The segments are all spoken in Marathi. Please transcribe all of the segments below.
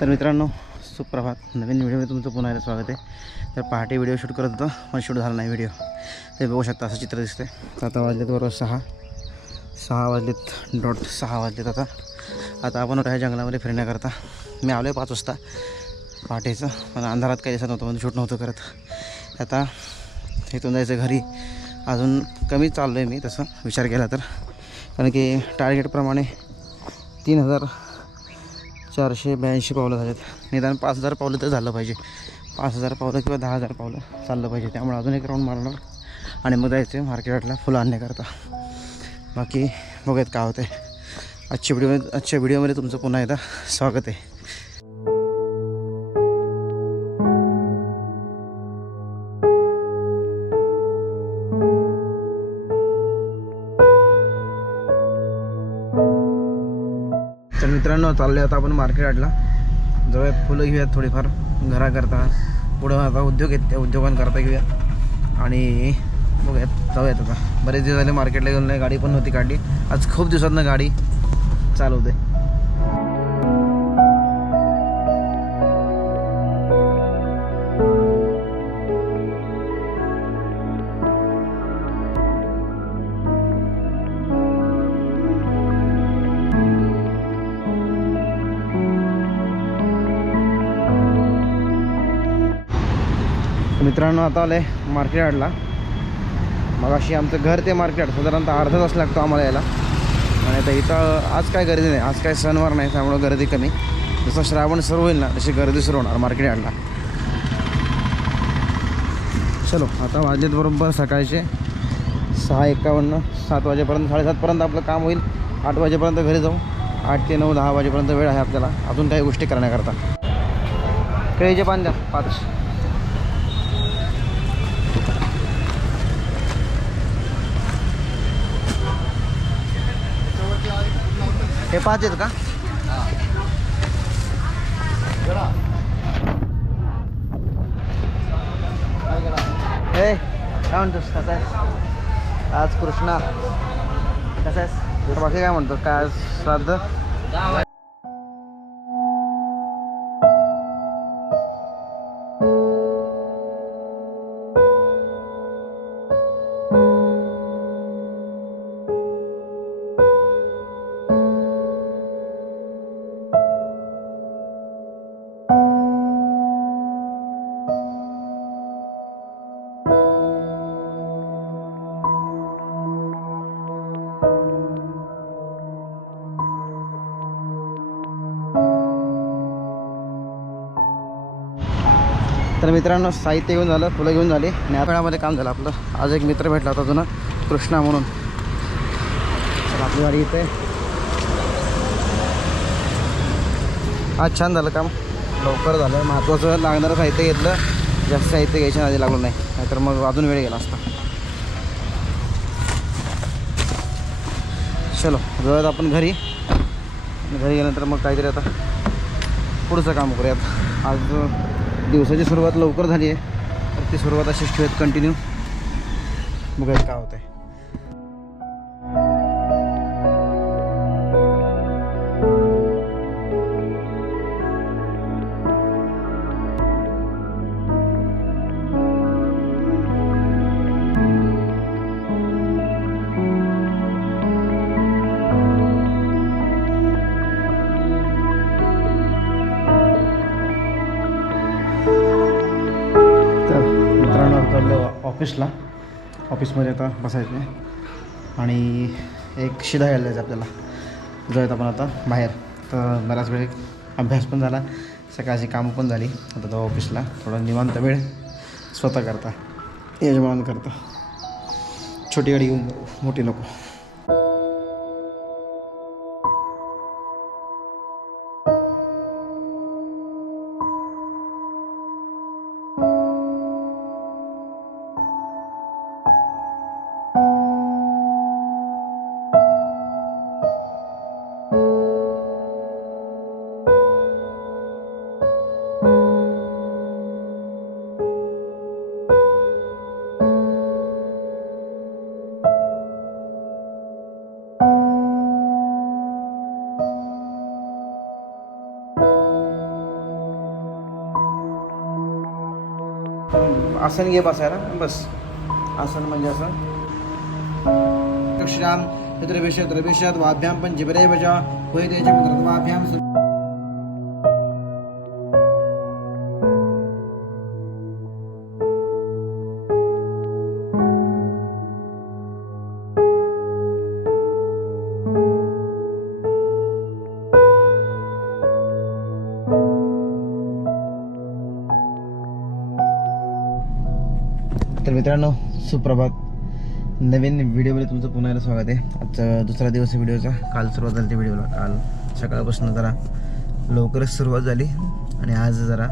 तर मित्रांनो सुप्रभात. नवीन व्हिडिओमध्ये तुमचं पुन्हा एकदा स्वागत आहे. तर पहाटे व्हिडिओ शूट करत होतो पण शूट झाला नाही व्हिडिओ. ते बघू शकता असं चित्र दिसते आता वाजलेत बरोबर सहा. सहा वाजलेत डॉट सहा वाजलेत आता. आता आपण आहे जंगलामध्ये फिरण्याकरता. मी आलो आहे पाच वाजता. पहाटेचं. पण अंधारात काही दिसत नव्हतं म्हणजे शूट नव्हतं करत. आता इथून जायचं घरी. अजून कमी चाललो आहे मी तसं विचार केला तर. कारण की टार्गेटप्रमाणे तीन हजार चारशे ब्याऐंशी पावलं झालेत. निदान पाच हजार पावलं तर झालं पाहिजे. पाच हजार पावलं किंवा दहा हजार पावलं चाललं पाहिजे. त्यामुळे अजून एक राऊंड मारणार. आणि मग जायचं मार्केटला फुलं आणण्याकरता. बाकी बघूयात काय होतं आहे आजच्या व्हिडिओ आजच्या व्हिडिओमध्ये तुमचं पुन्हा एकदा स्वागत आहे. मित्रांनो चाललो आता आपण मार्केट आडला जवळ फुलं घेऊयात थोडीफार घराकरता पुढं आता उद्योग आहेत त्या उद्योगांकरता घेऊया आणि बघूयात जाऊयात आता. बरेच दिवस झाले मार्केटला गेलो नाही गाडी पण नव्हती काढली. आज खूप दिवसातनं गाडी चालवते मित्रांनो आता आलं आहे मार्केट यार्डला मग अशी आमचं घर ते मार्केट साधारणतः अर्धा तास लागतो आम्हाला यायला. आणि आता इथं आज काय गर्दी नाही आज काय सणवार नाही त्यामुळं गर्दी कमी. जसं श्रावण सुरू होईल ना तशी गर्दी सुरू होणार मार्केट यार्डला चलो आता वाजलेत बरोबर सकाळचे सहा एकावन्न सात वाजेपर्यंत साडेसातपर्यंत आपलं काम होईल. आठ वाजेपर्यंत घरी जाऊ. आठ ते नऊ दहा वाजेपर्यंत वेळ आहे आपल्याला. अजून काही गोष्टी करण्याकरता. केळीचे पान द्या पाच. हे पाच आहेत का? हे काय म्हणतोस? कसा आहेस? आज कृष्णा. कसा आहेस? बाकी काय म्हणतो काय आज श्राद्ध? तर मित्रांनो साहित्य घेऊन झालं फुलं घेऊन झाली आणि वेळामध्ये काम झालं आपलं. आज एक मित्र भेटला होता जुना कृष्णा म्हणून. तर आपली गाडी इथे. आज छान झालं काम. लवकर झालं. महत्त्वाचं लागणारं साहित्य घेतलं. जास्त साहित्य घ्यायच्या आधी लागलं नाही. नाहीतर मग अजून वेळ गेला असता. चलो जाऊयात आपण घरी. घरी गेल्यानंतर मग काहीतरी आता पुढचं काम करूयात. आज दिवसाची सुरुवात लवकर झाली आहे. तर ती सुरुवात अशीच ठेवत कंटिन्यू बघायचं काय होतं आहे ऑफिसला. ऑफिसमध्ये आता बसायचं आहे. आणि एक शिधा घ्यायला जायचं आपल्याला. जाऊयात आपण आता बाहेर. तर बराच वेळ अभ्यास पण झाला. सकाळची कामं पण झाली. आता तो ऑफिसला. थोडा निवांत वेळ स्वतः करता. यजमान करता. छोटी गाडी घेऊन मोठी नको. आसन घे बसायला. बस. आसन म्हणजे असं. श्राम शत्रभिषत्रभिषद्वाभ्यां पञ्चपरेभ्यः होयते च कृत्वाभ्यां तर मित्रांनो सुप्रभात. नवीन व्हिडिओमध्ये तुमचं पुन्हा एकदा स्वागत आहे. आजचा दुसरा दिवस आहे व्हिडिओचा. काल सुरुवात झाली व्हिडिओला. काल सकाळपासून जरा लवकरच सुरुवात झाली आणि आज जरा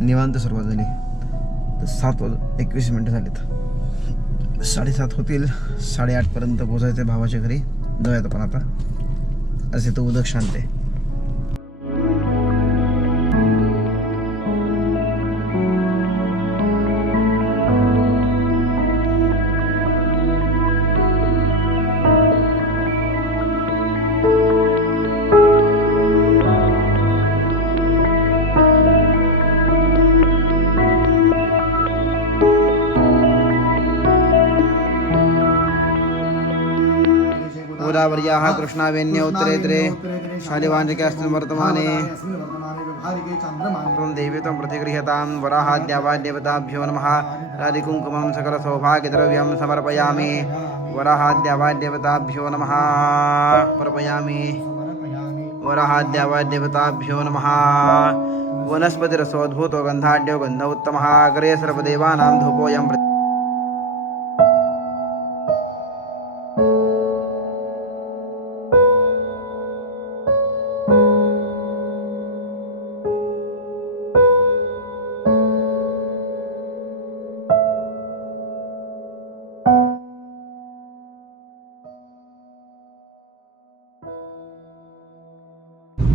निवांत सुरुवात झाली. तर सात वाज एकवीस मिनटं झालीत. साडेसात होतील. साडेआठपर्यंत पोचायचं आहे भावाच्या घरी. जाऊयात आपण आता. असे तो उदक शांत आहे. गोदावर्याः कृष्णावेण्य उत्तरेतरे शालिवाञ्चके अस्मिन् वर्तमाने देवी त्वं प्रतिगृह्यतां वराहाद्यावाद्यवताभ्यो नमः राधिकुङ्कुमं सकलसौभाग्यद्रव्यं समर्पयामि वराहाद्यावाद्यवताभ्यो नमः समर्पयामि वराहाद्यावाद्यवताभ्यो नमः वनस्पतिरसोद्भूतो गन्धाढ्यो गन्ध उत्तमः अग्रे सर्वदेवानां धूपोऽयं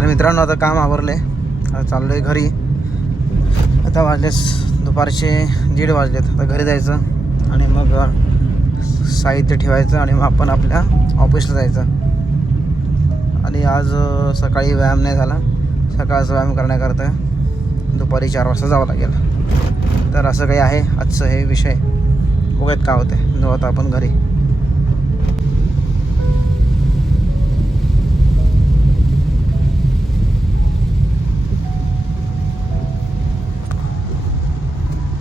तर मित्रांनो आता काम आवरले. चाललो आहे घरी. आता वाजलेस दुपारचे दीड वाजलेत. आता घरी जायचं आणि मग साहित्य ठेवायचं आणि मग आपण आपल्या ऑफिसला जायचं. आणि आज सकाळी व्यायाम नाही झाला. सकाळचा व्यायाम करण्याकरता दुपारी चार वाजता जावं लागेल. तर असं काही आहे आजचं हे विषय. बघूयात का होते जाऊ आता आपण घरी.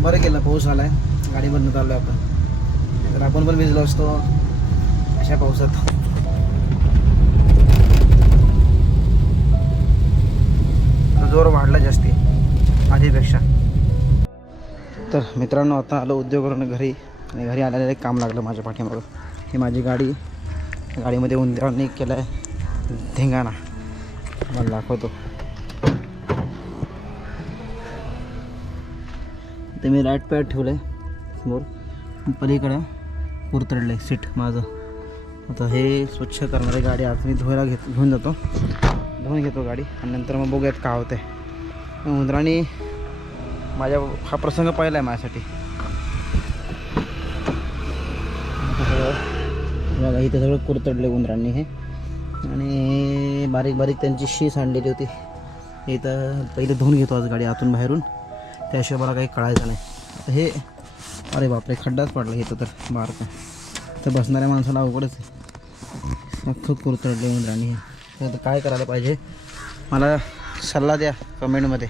बरं केलं पाऊस आला आहे गाडीमधनं चाललो आहे आपण. तर आपण पण भिजलो असतो. अशा पावसात. जोर वाढला जास्ती आधीपेक्षा. तर मित्रांनो आता आलो उद्योगावरून घरी. आणि घरी आलेलं एक काम लागलं माझ्या पाठीमागं. ही माझी गाडी गाडीमध्ये उंदरांनी केलं आहे धिंगाणा. मला दाखवतो. मी राईट पॅड ठेवलं आहे समोर. पलीकडं कुरतडलं आहे सीट माझं. आता हे स्वच्छ करणारी गाडी आज मी धुवायला घेत घेऊन जातो. धुवून घेतो गाडी आणि नंतर मग बघूयात का होते आहे उंदराने माझ्या हा प्रसंग पाहिला आहे माझ्यासाठी. सगळं बघा इथं सगळं कुरतडले उंदरांनी हे. आणि बारीक बारीक त्यांची शीस आणलेली होती. इथं पहिले धुवून घेतो आज गाडी आतून बाहेरून. त्याशिवाय मला काही कळायचं नाही. हे अरे बापरे खड्डाच पडला इथं तर बारका. तर बसणाऱ्या माणसाला अवघडच खूप कुरतडले उंदरांनी तर आता काय करायला पाहिजे? मला सल्ला द्या कमेंटमध्ये.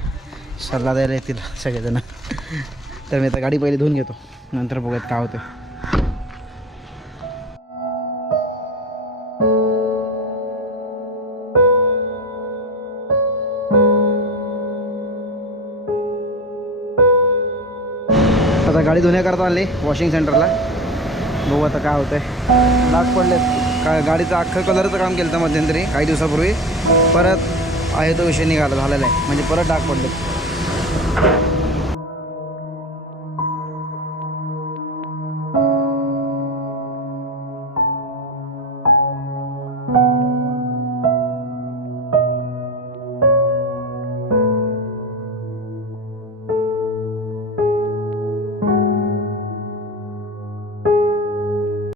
सल्ला द्यायला येतील सगळेजण. तर मी आता गाडी पहिले धुवून घेतो. नंतर बघूयात काय होतं आता गाडी धुण्याकरता आली वॉशिंग सेंटरला बघू आता काय होतंय. डाग पडले का गाडीचं अख्खं कलरचं काम केलं होतं मध्यंतरी काही दिवसापूर्वी. परत आहे तो विषय निघाला झालेला आहे. म्हणजे परत डाग पडले